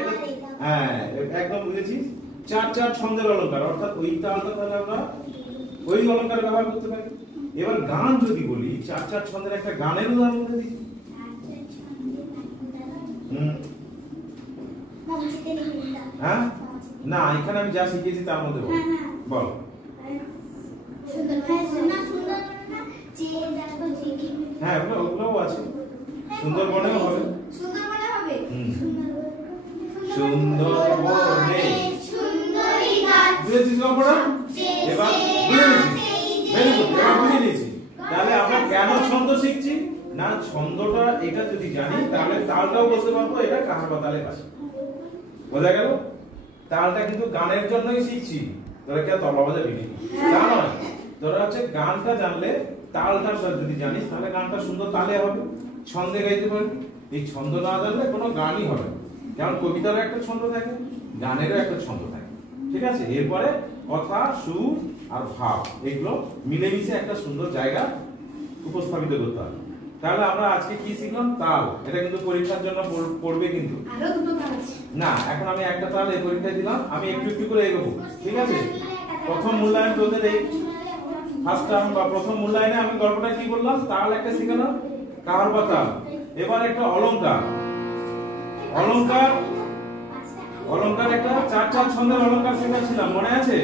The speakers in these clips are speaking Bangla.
এটা হ্যাঁ একদম বুঝেছিস। চার চার ছন্দের অলংকার, অর্থাৎ ওই তালটা তাহলে আমরা ওই অলংকার ব্যবহার করতে পারি। এবার গান যদি বলি, চার চার ছন্দের একটা গানের উদাহরণ দিই। হ্যাঁ না, এখানে আমি যা শিখেছি তার মধ্যে বল। হ্যাঁ ওগুলোও আছে, সুন্দরবনেও হবে। সুন্দরবনে বুঝেছিস গল্পটা? এবার বুঝে নিয়েছি। তাহলে আমরা কেন ছন্দ শিখছি না, ছন্দটা এটা যদি জানি তাহলে তালটাও বলতে পারবো এটা কাহার বা তালে পাশে। বোঝা গেল? তালটা কিন্তু গানের জন্যই শিখছি, তোরা কি তবলা বাজাবি তা নয়। তোরা হচ্ছে গানটা জানলে তালটা যদি জানিস তাহলে গানটা সুন্দর তালে হবে, ছন্দে গাইতে পারবি। এই ছন্দ না জানলে কোনো গানই হবে না। যেমন কবিতারও একটা ছন্দ থাকে, গানেরও একটা ছন্দ থাকে, ঠিক আছে? এরপরে কথা, সুর আর ভাব এগুলো মিলেমিশে একটা সুন্দর জায়গা উপস্থাপিত করতে হবে। তাহলে আমরা আজকে কি শিখলাম? তাল। এটা কিন্তু পরীক্ষার জন্য পড়বে কিন্তু না। এখন আমি একটা তাল এই পরীক্ষায় দিলাম, আমি একটু একটু করে এগোবো, ঠিক আছে? প্রথম মূল্যায়ন তোদের এই ফার্স্ট টার্ম বা প্রথম মূল্যায়নে আমি গল্পটা কি বললাম? তাল একটা শিখালাম, কাহার বা তাল। এবার একটা অলংকার, অলংকার অলংকার একটা চার চার ছন্দের অলংকার শেখাচ্ছিলাম, মনে আছে?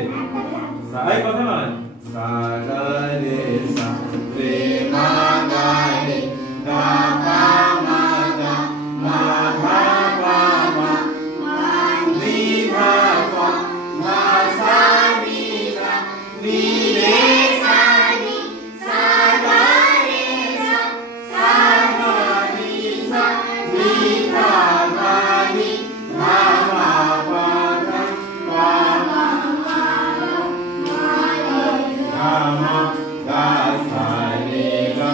এই কথা নয়, সা গা রে সা রে মা গা রে গা পা মা গা মা ধা পা মা নি ধা পা মা সা নি ধা নি রে সা নি সা গা রে সা সা গা নি সা নি ধা পা নি ধা মা পা ধা পা মা মা গা সা রে গা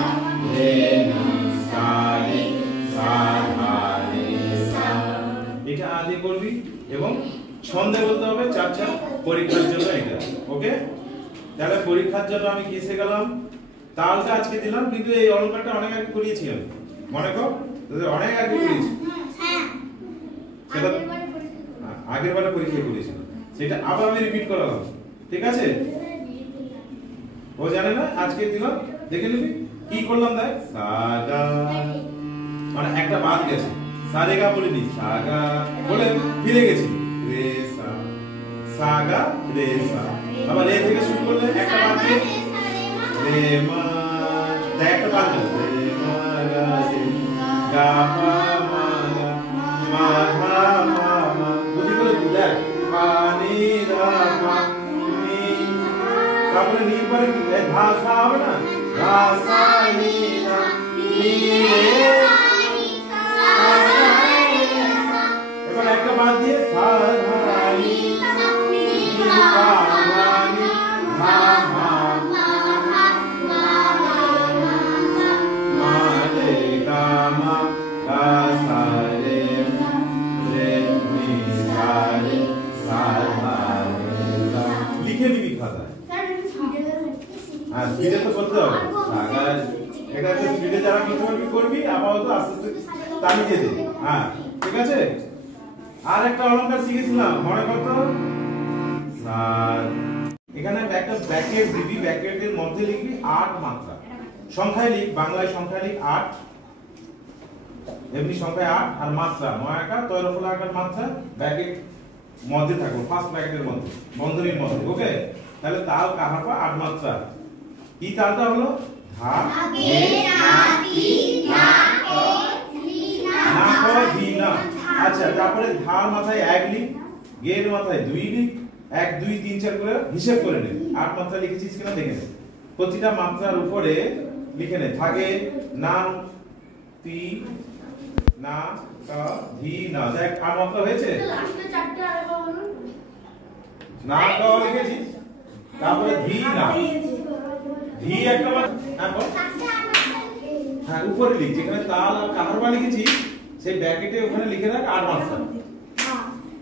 রে নি সা রে সা ধা রে সা। এটা আগে করবি এবং ছন্দে বলতে হবে চার চার, পরীক্ষার জন্য এটা। ওকে? তাহলে পরীক্ষার জন্য আমি কি শিখালাম? তালটা আজকে দিলাম, কিন্তু এই অলংকারটা অনেক আগে করিয়েছি আমি, মনে কর তোদের অনেক আগে করিয়েছি। সেটা আগের বারে পরীক্ষায় করিয়েছিলাম, সেটা আবার আমি রিপিট করালাম, ঠিক আছে? ও জানে না, আজকে দিলাম, দেখে নিবি কি করলাম। দেখ, সা গা মানে একটা বাদ গেছে, সা রে গা বলিনি, সা গা বলে ফিরে গেছি, রে সা, সা গা রে সা। আবার রে থেকে শুরু করলে একটা বাদ দিয়ে রে মা, দেখ একটা বাদ গেল, রে মা গা রে গা পা মা গা মা ধা মা মা। বুঝি করে দেখ, পা নি ধা পা নি, তারপরে নি পরে কি ধা সা হবে না, ধা সা নি ধা নি রে সা নি সা গা রে সা। এবার একটা বাদ দিয়ে সা ধা নি সা নি পা মা নি ধা মা মা মা মা রে গা মা গা সা রে রে নি সা রে সা ধা রে সা। লিখে দিবি খাতায়। হ্যাঁ, স্পিডে তো করতে হবে। এটা তো স্পিডে যারা করতে পারবি করবি, আপাতত আস্তে আস্তে তালিয়ে দে। হ্যাঁ, ঠিক আছে? আর একটা অলংকার শিখেছিলাম, মনে করতো এখানে একটা ব্র্যাকেট দিবি, ব্র্যাকেটের মধ্যে লিখবি 8 মাত্রা। সংখ্যায় লিখ, বাংলায় সংখ্যায় লিখ 8, এমনি সংখ্যায় 8 আর মাত্রা 9 আকার, তৈরফলা আকার মাত্রা ব্র্যাকেট মধ্যে থাকো, ফার্স্ট ব্র্যাকেটের মধ্যে, বন্ধনীর মধ্যে। ওকে? তাহলে তাল কাহার পা 8 মাত্রা। কি তালটা হলো? ধা গে না তি না ক লি না ক ধি না। আচ্ছা, তারপরে ধার মাথায় 1 লিখ, গের মাথায় 2 লিখ, 1 2 3 4 করে হিসাব করে নে। 8 মাত্রা লিখেছিস কিনা দেখে নে। প্রতিটা মাত্রার উপরে লিখে নে, থাকে না তি না ক ধি না। দেখ 8 মাত্রা হয়েছে। লাস্টে 4টা আরেকবার বলুন। না ক লিখেছিস, তারপরে ধি না, ধি একটা হ্যাঁ উপরে লিখ, যেখানে তাল আর কাহারবা লিখেছি সেই ব্র্যাকেটে ওখানে লিখে রাখ 8 মাত্রা,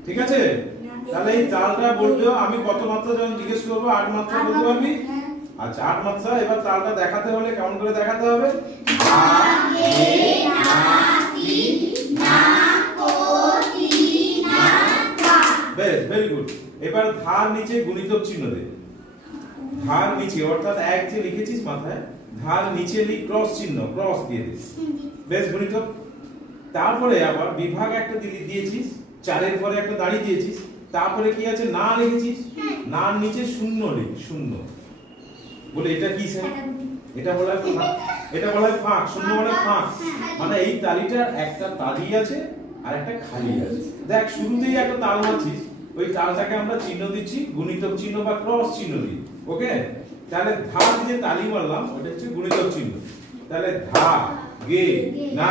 ঠিক আছে? তাহলে এই তালটা বলবে, আমি কত মাত্রা যখন জিজ্ঞেস করবো 8 মাত্রা বলতে পারবি? আচ্ছা 8 মাত্রা। এবার তালটা দেখাতে হলে কেমন করে দেখাতে হবে? ধা গে না তি না ক তি বেশ, ভেরি গুড। এবার ধার নিচে গুণিতক চিহ্ন দে। ধার নিচে অর্থাৎ এক যে লিখেছিস মাথায়, ধার নিচে লিখ ক্রস চিহ্ন, ক্রস দিয়ে দিস। বেশ, গুণিতক। তারপরে আবার বিভাগ একটা দিয়েছিস, 4 এর পরে একটা দাঁড়িয়ে দিয়েছিস, তারপরে কি আছে না লিখেছিস, না নিচে শূন্য লিখ, শূন্য। বলে এটা কি স্যার? এটা বলা হয় ফাঁক। শূন্য মানে ফাঁক, মানে এই তালিটার একটা তালি আছে আর একটা খালি আছে। দেখ শুরুতেই একটা তাল মারছিস, ওই তালটাকে আমরা চিহ্ন দিচ্ছি, গুণিতক চিহ্ন বা ক্রস চিহ্ন দিই। ওকে, তাহলে ধা যে তালি মারলাম ওটা হচ্ছে গুণিতক চিহ্ন। তাহলে ধা গে না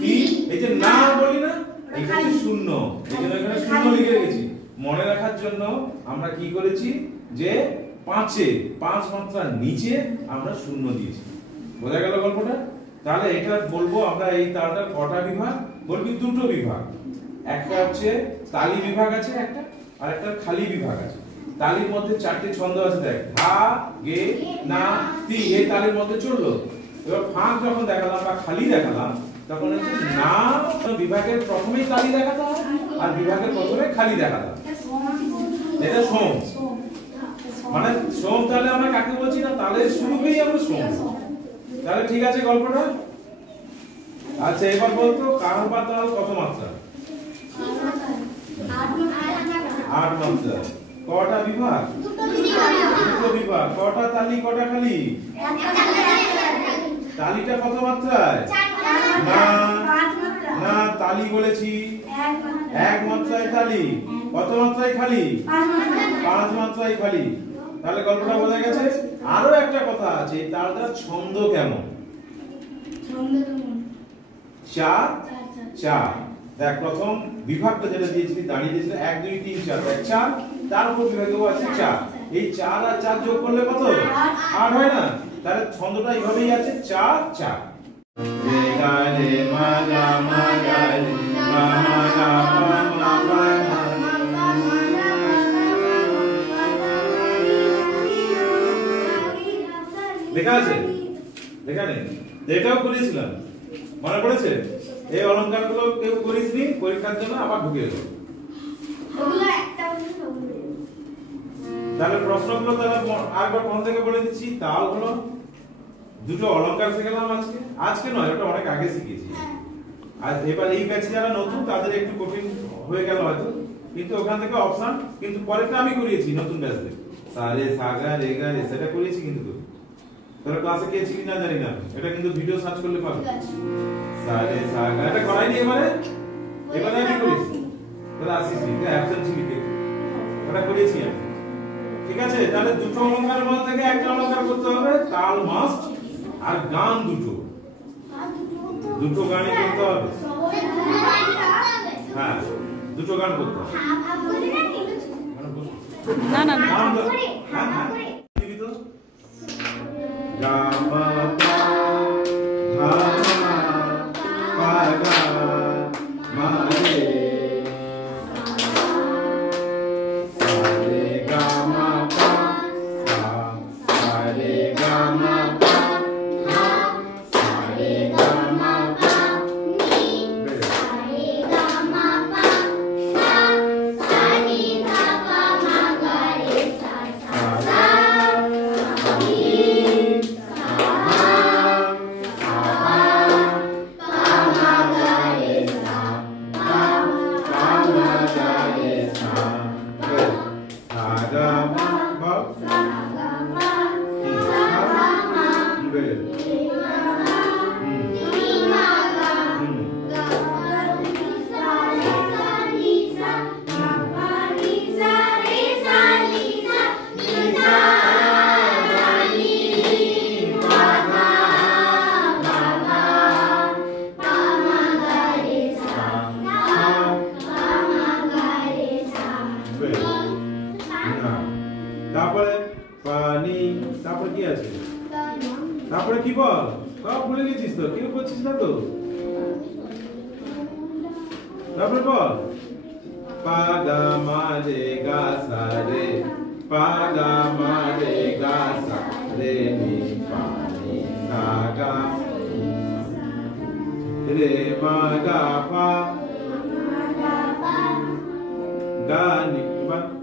তি, এই যে না বলি না, এটা হচ্ছে শূন্য, এই জন্য এখানে শূন্য লিখে রেখেছি। মনে রাখার জন্য আমরা কি করেছি যে 5 মাত্রার নিচে আমরা শূন্য দিয়েছি। বোঝা গেল গল্পটা? তাহলে এটা বলবো আমরা এই তালটার কটা বিভাগ? বলবি দুটো বিভাগ। একটা হচ্ছে তালি বিভাগ আছে একটা, আর একটা খালি বিভাগ আছে। তালির মধ্যে 4টে ছন্দ আছে, দেখ ধা গে না তি, এই তালির মধ্যে চললো। এবার ফাঁক যখন দেখালাম বা খালি দেখালাম, তখন হচ্ছে না বিভাগের প্রথমেই তালি দেখাতে হয় আর বিভাগের প্রথমে খালি দেখাতে হয়। এটা সোম, মানে সোম। তাহলে আমরা কাকে বলছি না, তালের শুরুতেই আমরা সোম। তাহলে ঠিক আছে গল্পটা। আচ্ছা এবার বলতো কারবা তাল কত মাত্রা? 8 মাত্রা। কটা বিভাগ? দুটো বিভাগ। কটা তালি কটা খালি? তালিটা কত মাত্রায়? না না, তালি বলেছি 1 মাত্রায় তালি। কত মাত্রায় খালি? 5 মাত্রায় খালি। তাহলে গল্পটা বোঝা গেছে। আরো একটা কথা আছে, তালটার ছন্দ কেমন? 4 দেখ প্রথম বিভাগটা যেটা দিয়েছিলি দাঁড়িয়ে দিয়েছিল 1 2 3 4, দেখ 4, তার উপর বিভাগও আছে 4। এই 4 আর 4 যোগ করলে কত? 8 হয় না? তাহলে ছন্দটা এইভাবেই আছে 4 4। রে গা রে মা গা মা গা রে মা মা গা পা মা পা মা। লেখা আছে? লেখা নেই? এটাও করেছিলাম, মনে পড়েছে? এই অলংকারগুলো কেউ করিসনি, পরীক্ষার জন্য আবার ঢুকে এলো। তাহলে প্রশ্নগুলো তাহলে আরেকবার কোন থেকে বলে দিচ্ছি। তাল হলো, দুটো অলংকার শিখলাম আজকে। আজকে নয়, ওটা অনেক আগে শিখেছি। আর এবার এই ব্যাচে যারা নতুন তাদের একটু কঠিন হয়ে গেল হয়তো, কিন্তু ওখান থেকে অপশন, কিন্তু পরেরটা আমি করিয়েছি নতুন ব্যাচে। সারে সাগা রে গা রে, সেটা করিয়েছি কিন্তু। তোরা ক্লাসে কে ছিলি না জানি না, এটা কিন্তু ভিডিও সার্চ করলে পাবে। সারে সাগা এটা করাইনি এবারে আমি করেছি। তোরা আসিস নি, তুই অ্যাবসেন্ট ছিলি কে? এটা করেছি আমি। ঠিক আছে, তাহলে দুটো অলংকারের মধ্যে থেকে একটা অলংকার করতে হবে। তাল মাস্ট, আর গান দুটো গানই করতে হবে। হ্যাঁ, দুটো গান করতে হবে। না না না, দিবি তো। গা মা পা ধা পা গা মা রে সা রে গা মা পা সা রে গা মা পা সা রে গা মা পা নি সা রে গা মা পা সা সা নি ধা পা মা গা রে সা সা সা নি সা সা পা মা গা রে সা পা পা মা গা রে সা সা গা মা পা সা গা মা সা গা মা রে নি মা গা গা মা নি সা রে সা নি সা পা নি সা রে সা নি সা নি সা গা নি মা গা মা গা পা মা গা রে সা সা পা মা গা রে সা তারপরে পানি, তারপরে কি আছে? তারপরে কি বল? সব ভুলে গেছিস তো, কেউ করছিস না তো। তারপরে বল পা গা মা রে গা সা রে, পা গা মা রে গা সা রে নি পা নি সা গা রে মা গা পা গান এবার